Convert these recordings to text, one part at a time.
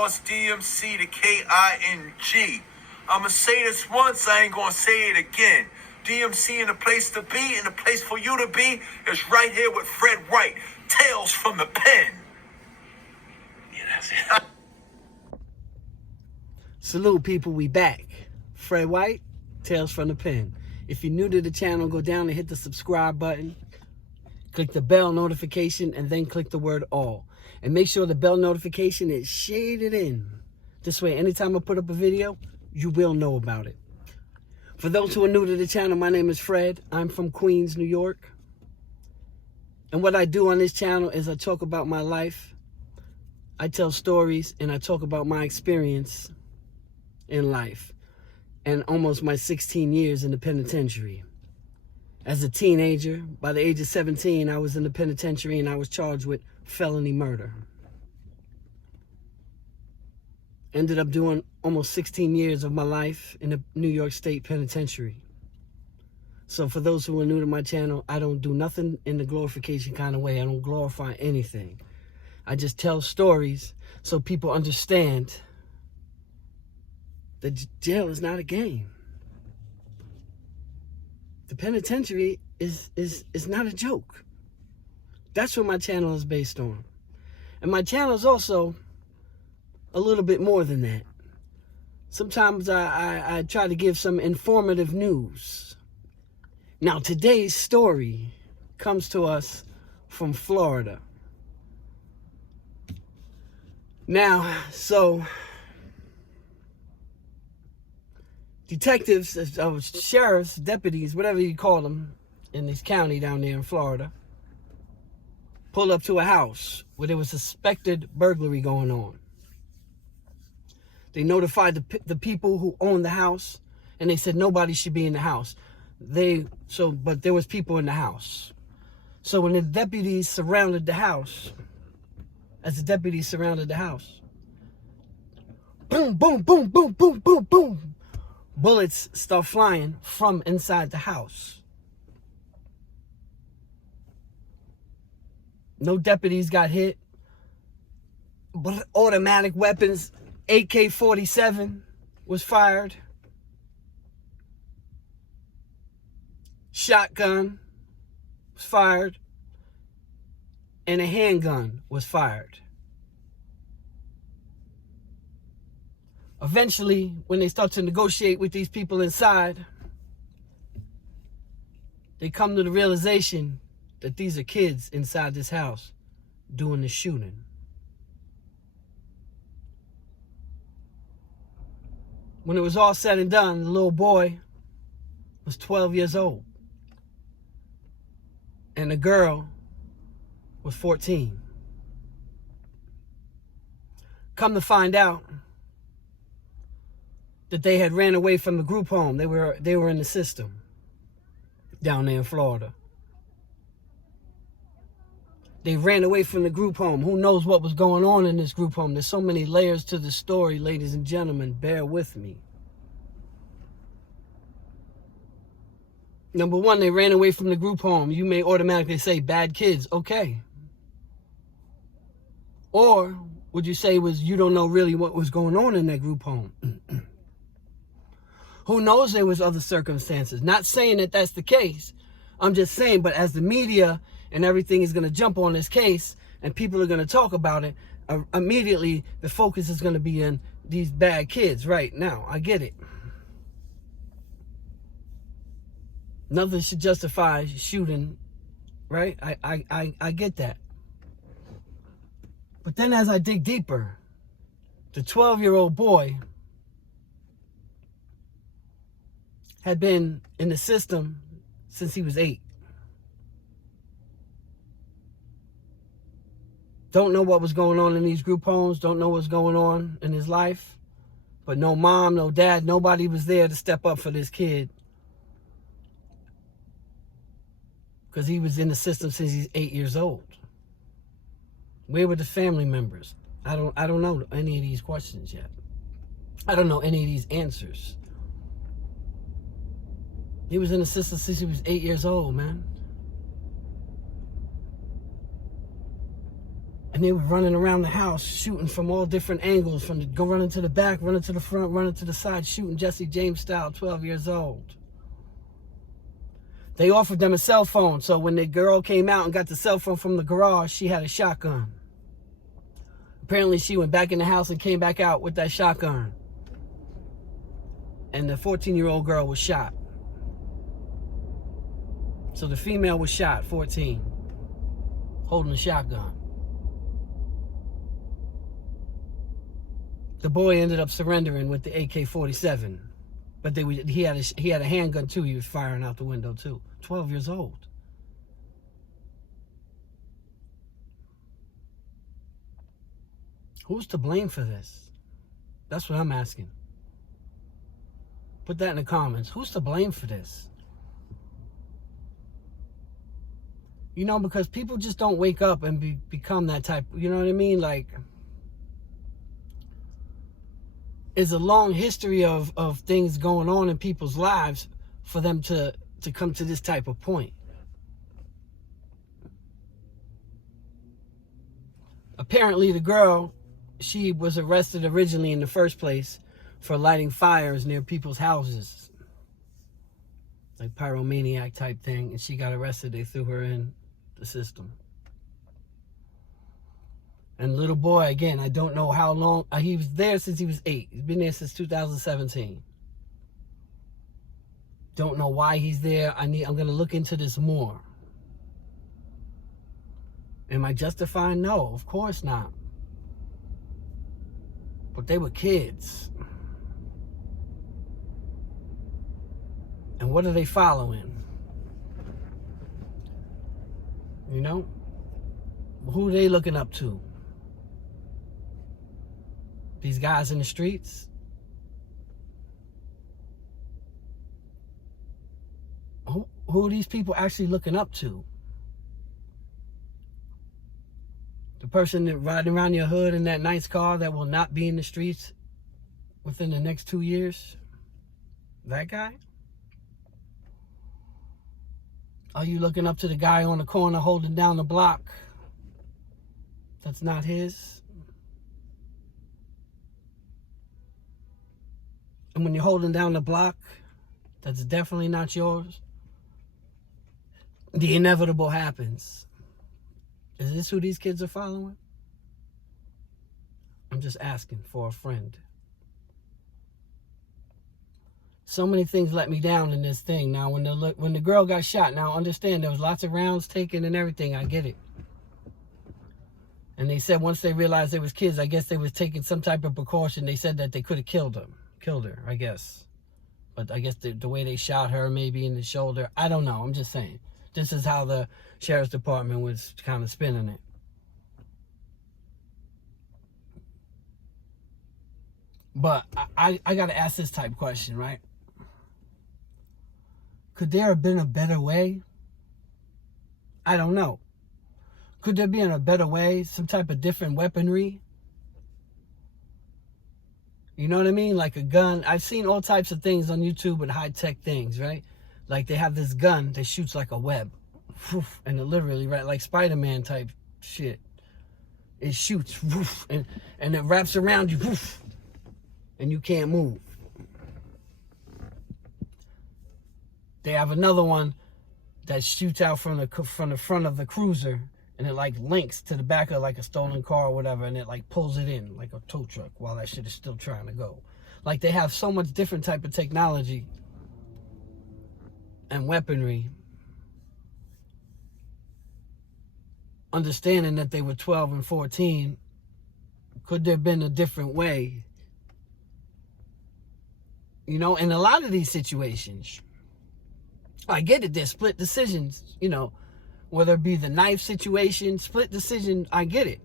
y'all, it's DMC to KING. I'ma say this once, I ain't gonna say it again. DMC in the place to be, and the place for you to be is right here with Fred White. Tales from the Pen. Yeah, that's it. Salute, people, we back. Fred White, Tales from the Pen. If you're new to the channel, go down and hit the subscribe button. Click the bell notification and then click the word all. And make sure the bell notification is shaded in. This way, anytime I put up a video, you will know about it. For those who are new to the channel, my name is Fred. I'm from Queens, New York. And what I do on this channel is I talk about my life. I tell stories and I talk about my experience in life. And almost my 16 years in the penitentiary. As a teenager, by the age of 17, I was in the penitentiary and I was charged with felony murder. Ended up doing almost 16 years of my life in the New York State Penitentiary. So for those who are new to my channel, I don't do nothing in the glorification kind of way. I don't glorify anything. I just tell stories so people understand that jail is not a game. The penitentiary is not a joke. That's what my channel is based on. And my channel is also a little bit more than that. Sometimes I try to give some informative news. Now, today's story comes to us from Florida. Now, so detectives, sheriffs, deputies, whatever you call them, in this county down there in Florida, pulled up to a house where there was suspected burglary going on. They notified the people who owned the house, and they said nobody should be in the house. But there was people in the house. So when the deputies surrounded the house, boom, boom, boom, boom, boom, boom, boom, bullets start flying from inside the house. No deputies got hit, but automatic weapons, AK-47 was fired. Shotgun was fired. And a handgun was fired. Eventually, when they start to negotiate with these people inside, they come to the realization that these are kids inside this house doing the shooting. When it was all said and done, the little boy was 12 years old. And the girl was 14. Come to find out that they had ran away from the group home. They were in the system down there in Florida. They ran away from the group home. Who knows what was going on in this group home? There's so many layers to the story, ladies and gentlemen. Bear with me. Number one, they ran away from the group home. You may automatically say, bad kids. Okay. Or would you say you don't know really what was going on in that group home? Who knows, there was other circumstances. Not saying that that's the case. I'm just saying, but as the media and everything is going to jump on this case and people are going to talk about it, immediately the focus is going to be in these bad kids right now. I get it. Nothing should justify shooting, right? I get that. But then as I dig deeper, the 12-year-old boy had been in the system since he was 8. Don't know what was going on in these group homes. Don't know what's going on in his life. But no mom, no dad, nobody was there to step up for this kid. Because he was in the system since he's 8 years old. Where were the family members? I don't know any of these questions yet. I don't know any of these answers. He was in the system since he was 8 years old, man. And they were running around the house, shooting from all different angles, go running to the back, running to the front, running to the side, shooting Jesse James style, 12 years old. They offered them a cell phone, so when the girl came out and got the cell phone from the garage, she had a shotgun. Apparently, she went back in the house and came back out with that shotgun. And the 14-year-old girl was shot. So the female was shot, 14, holding a shotgun. The boy ended up surrendering with the AK-47, but he had a handgun too. He was firing out the window too. 12 years old. Who's to blame for this? That's what I'm asking. Put that in the comments. Who's to blame for this? You know, because people just don't wake up and become that type. You know what I mean? Like, it's a long history of things going on in people's lives for them to come to this type of point. Apparently, the girl, she was arrested originally in the first place for lighting fires near people's houses. Like pyromaniac type thing. And she got arrested. They threw her in the system. And little boy, again, I don't know how long. He was there since he was 8. He's been there since 2017. Don't know why he's there. I'm going to look into this more. Am I justifying? No, of course not. But they were kids. And what are they following? You know? Who are they looking up to? These guys in the streets? Who are these people actually looking up to? The person that riding around your hood in that nice car that will not be in the streets within the next 2 years? That guy? Are you looking up to the guy on the corner holding down the block that's not his? And when you're holding down the block that's definitely not yours, the inevitable happens. Is this who these kids are following? I'm just asking for a friend. So many things let me down in this thing. Now, when the girl got shot, now understand there was lots of rounds taken and everything. I get it. And they said once they realized they was kids, I guess they was taking some type of precaution. They said that they could have killed her, I guess. But I guess the way they shot her, maybe in the shoulder, I don't know. I'm just saying. This is how the sheriff's department was kind of spinning it. But I got to ask this type question, right? Could there have been a better way? I don't know. Could there be a better way? Some type of different weaponry? You know what I mean? Like a gun. I've seen all types of things on YouTube with high-tech things, right? Like they have this gun that shoots like a web. And it literally, right, like Spider-Man type shit. It shoots and it wraps around you. And you can't move. They have another one that shoots out from the front of the cruiser, and it like links to the back of like a stolen car or whatever, and it like pulls it in like a tow truck while that shit is still trying to go. Like they have so much different type of technology and weaponry. Understanding that they were 12 and 14, could there have been a different way? You know, in a lot of these situations, I get it, there's split decisions, you know, whether it be the knife situation, split decision, I get it.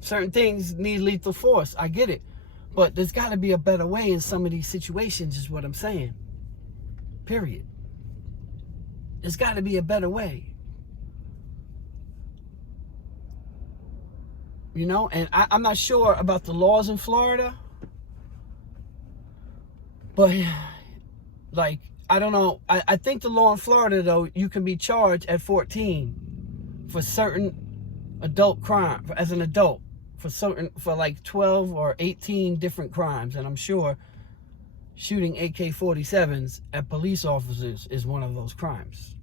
Certain things need lethal force, I get it. But there's got to be a better way in some of these situations, is what I'm saying. Period. There's got to be a better way. You know, and I'm not sure about the laws in Florida. But, like, I don't know. I think the law in Florida, though, you can be charged at 14 for certain adult crime, as an adult, for like 12 or 18 different crimes. And I'm sure shooting AK-47s at police officers is one of those crimes.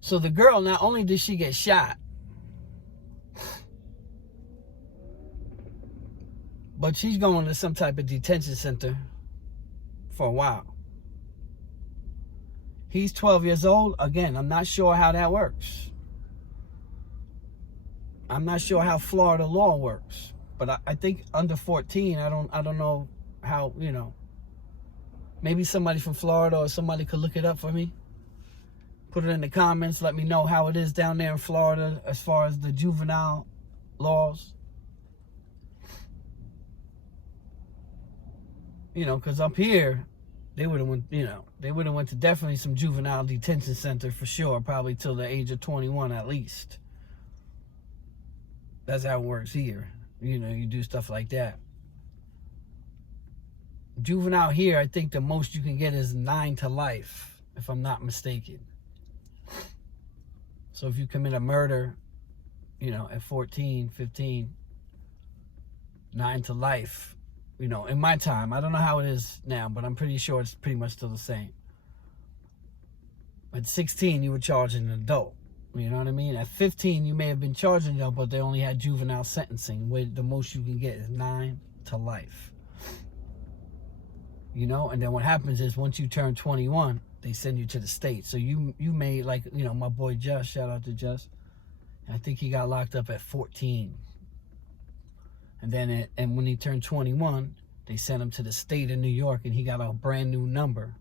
So the girl, not only did she get shot, but she's going to some type of detention center for a while. He's 12 years old. Again, I'm not sure how that works. I'm not sure how Florida law works. But I think under 14, I don't know how, maybe somebody from Florida or somebody could look it up for me. Put it in the comments. Let me know how it is down there in Florida as far as the juvenile laws. Because up here, they would have went to definitely some juvenile detention center for sure, probably till the age of 21 at least. That's how it works here. You do stuff like that. Juvenile here, I think the most you can get is 9 to life, if I'm not mistaken. So if you commit a murder, at 14, 15, 9 to life. In my time, I don't know how it is now, but I'm pretty sure it's pretty much still the same. At 16, you were charged an adult. You know what I mean? At 15, you may have been charged an adult, but they only had juvenile sentencing, where the most you can get is 9 to life. And then what happens is once you turn 21, they send you to the state. So you may, like, my boy Just, shout out to Just. I think he got locked up at 14. And then, when he turned 21, they sent him to the state of New York, and he got a brand new number.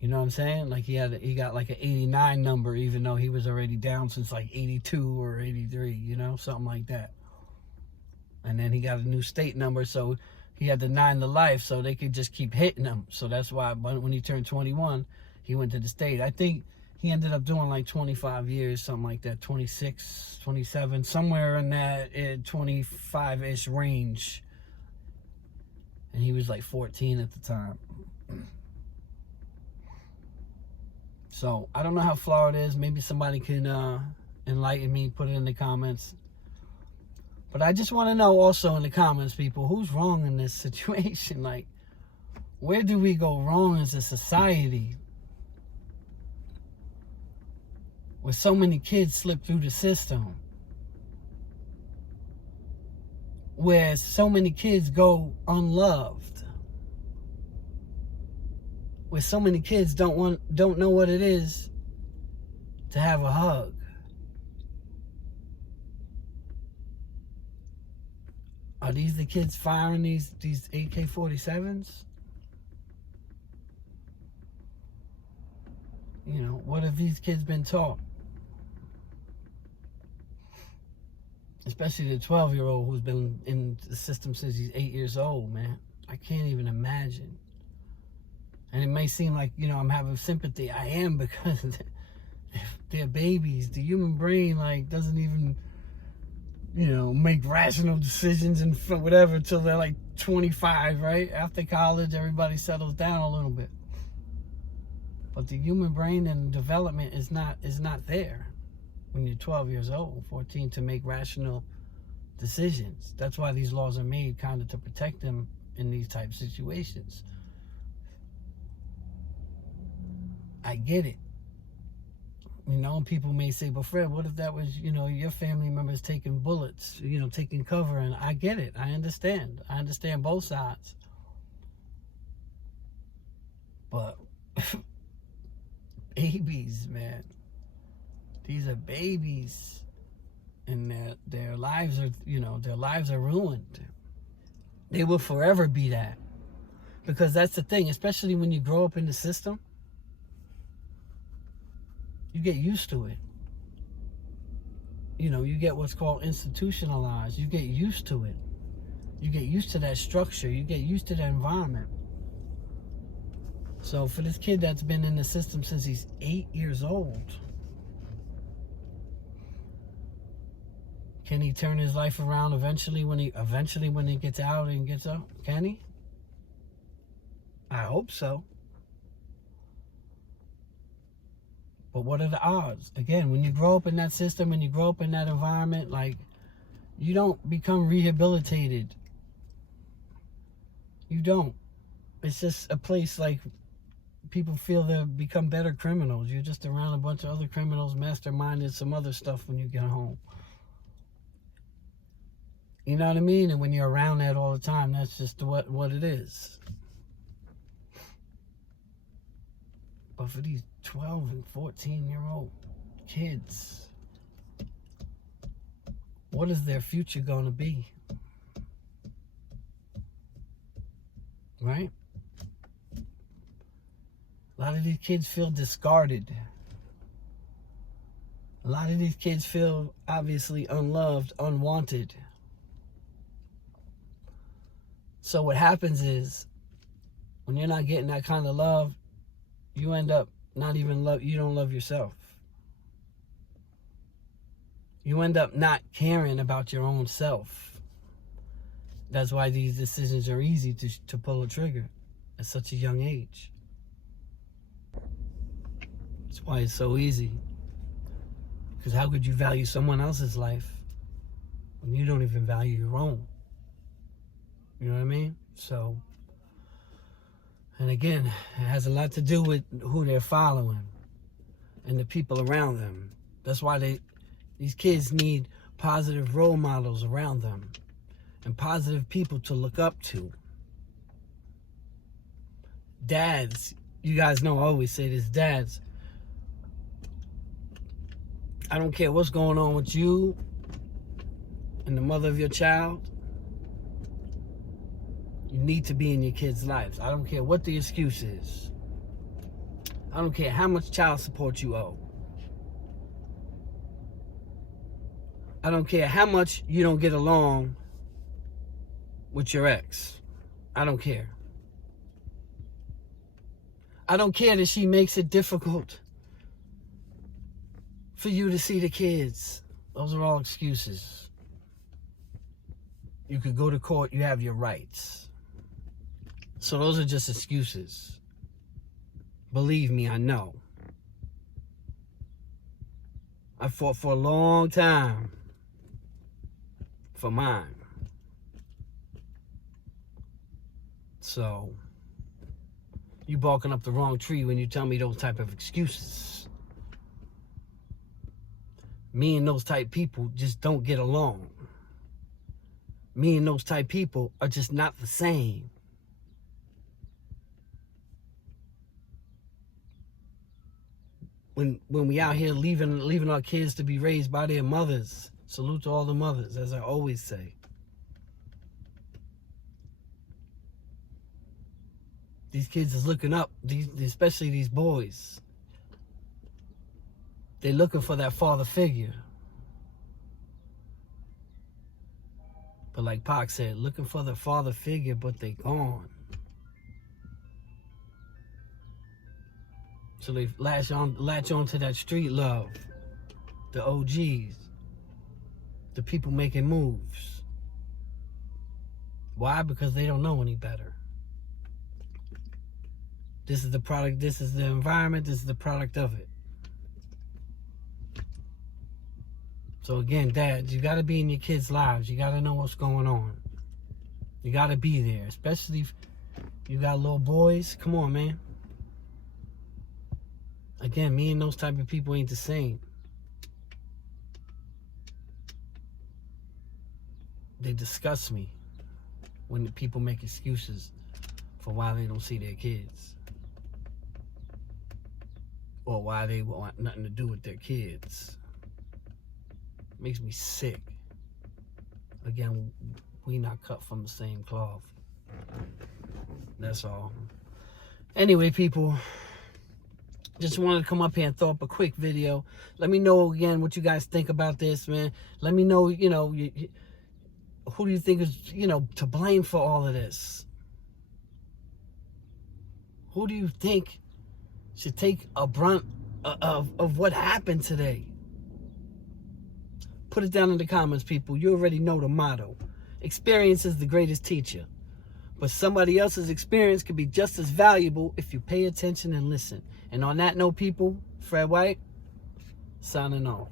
You know what I'm saying? Like he got like an 89 number, even though he was already down since like 82 or 83, something like that. And then he got a new state number, so he had the 9 to life, so they could just keep hitting him. So that's why when he turned 21, he went to the state. I think he ended up doing like 25 years, something like that, 26, 27, somewhere in that 25-ish range. And he was like 14 at the time. So I don't know how Florida is. Maybe somebody can enlighten me, put it in the comments. But I just want to know also in the comments, people, who's wrong in this situation? Like, where do we go wrong as a society? Where so many kids slip through the system. Where so many kids go unloved. Where so many kids don't know what it is to have a hug. Are these the kids firing these AK-47s? What have these kids been taught? Especially the 12-year-old who's been in the system since he's 8 years old, man. I can't even imagine. And it may seem like, I'm having sympathy. I am, because they're babies. The human brain, doesn't even, make rational decisions and whatever until they're like 25, right? After college, everybody settles down a little bit. But the human brain and development is not there when you're 12 years old, 14, to make rational decisions. That's why these laws are made, kind of to protect them in these type of situations. I get it. People may say, but Fred, what if that was, your family members taking bullets, taking cover? And I get it. I understand. I understand both sides. But babies, man. These are babies. And their lives are ruined. They will forever be that. Because that's the thing, especially when you grow up in the system. You get used to it. You get what's called institutionalized. You get used to it. You get used to that structure. You get used to that environment. So for this kid that's been in the system since he's 8 years old, can he turn his life around eventually when he gets out and gets up? Can he? I hope so. But what are the odds? Again, when you grow up in that system, when you grow up in that environment, like, you don't become rehabilitated. You don't. It's just a place like people feel they become better criminals. You're just around a bunch of other criminals, masterminding some other stuff when you get home. You know what I mean? And when you're around that all the time, that's just what it is. But for these 12 and 14-year-old kids, what is their future going to be? Right? A lot of these kids feel discarded. A lot of these kids feel obviously unloved, unwanted. So what happens is, when you're not getting that kind of love, you end up you don't love yourself. You end up not caring about your own self. That's why these decisions are easy to pull a trigger at such a young age. That's why it's so easy. Because how could you value someone else's life when you don't even value your own? You know what I mean? So, and again, it has a lot to do with who they're following and the people around them. That's why these kids need positive role models around them and positive people to look up to. Dads, you guys know I always say this, dads, I don't care what's going on with you and the mother of your child. You need to be in your kids' lives. I don't care what the excuse is. I don't care how much child support you owe. I don't care how much you don't get along with your ex. I don't care. I don't care that she makes it difficult for you to see the kids. Those are all excuses. You could go to court, you have your rights. So those are just excuses. Believe me, I know. I fought for a long time for mine. So, you barking up the wrong tree when you tell me those type of excuses. Me and those type people just don't get along. Me and those type people are just not the same. When we out here leaving our kids to be raised by their mothers. Salute to all the mothers, as I always say. These kids is looking up, especially these boys. They're looking for that father figure. But like Pac said, looking for the father figure, but they gone. So they latch on to that street love, the OGs, the people making moves. Why? Because they don't know any better. This is the product, this is the environment, this is the product of it. So again, dads, you gotta be in your kids' lives. You gotta know what's going on. You gotta be there, especially if you got little boys. Come on, man. Again, me and those type of people ain't the same. They disgust me when the people make excuses for why they don't see their kids. Or why they want nothing to do with their kids. It makes me sick. Again, we not cut from the same cloth. That's all. Anyway, people, just wanted to come up here and throw up a quick video. Let me know again what you guys think about this, man. Let me know, who do you think is, to blame for all of this? Who do you think should take a brunt of what happened today? Put it down in the comments, people. You already know the motto. Experience is the greatest teacher. But somebody else's experience could be just as valuable if you pay attention and listen. And on that note, people, Fred White, signing off.